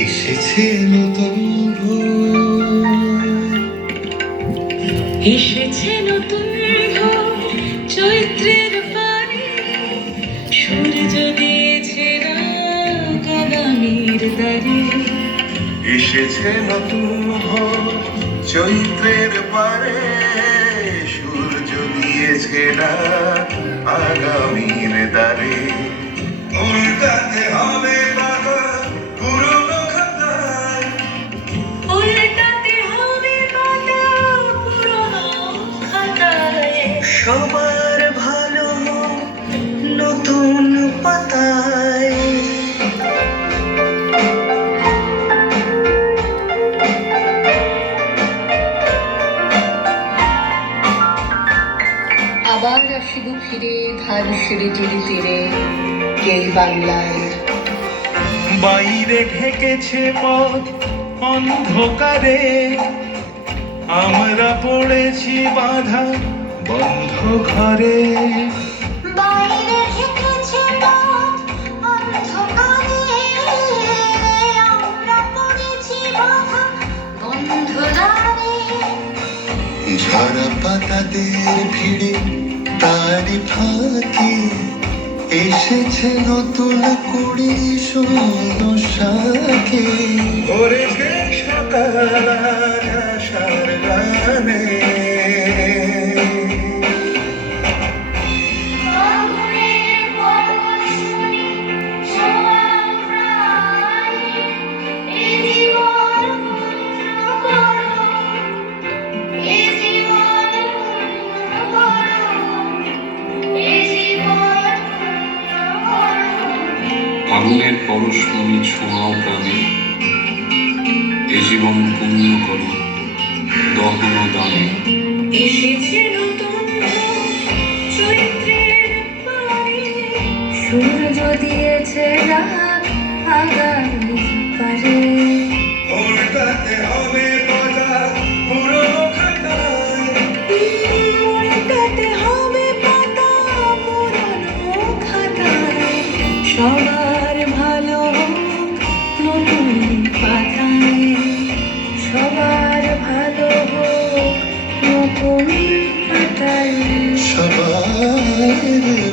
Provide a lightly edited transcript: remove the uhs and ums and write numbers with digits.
এসেছে নতুন ভোর, এসেছে নতুন ভোর, চৈত্রের পানে সূর্য দিয়েছে রাগ আগামীর দ্বারে। এসেছে নতুন ভোর, চৈত্রের পারে সূর্য দিয়েছে রাগ আগামীর দ্বারে। উল্টাতে হবে পাতা পুরনো খাতায়, উল্টাতে হবে পাতা পুরনো খাতায়। সবার ভালো নতুন পাতায়। আবার আসিব ফিরে ধান সিঁড়ি টিরি তীরে এই বাংলায়। বাইরে ঢেকেছে পথ অন্ধকারে, আমরা পড়েছি বাধা বন্ধ ঘরে। বাইরে ঢেকেছে পথ অন্ধকারে, আমরা পড়েছি বাধা বন্ধ দ্বারে। ঝরা পাতাদের ভিড়ে তারি ফাঁকে এসেছে নতুন কুড়ি শূন্য শাকে। ওরেছে সকাল আশার গানে, আগুনের পরশমণি ছোঁয়াও প্রাণে, এ জীবন পূর্ণ করো দহন দানে। এসেছে নতুন ভোর, চৈত্রের পানে সূর্য দিয়েছে রাগ আগামীর পারে। উল্টাতে হবে পাতা পুরনো খাতায়, উল্টাতে হবে পাতা পুরনো খাতায়। সবার ভালো হোক নতুন পাতায়, সবার ভালো হোক নতুন পাতায়। সবার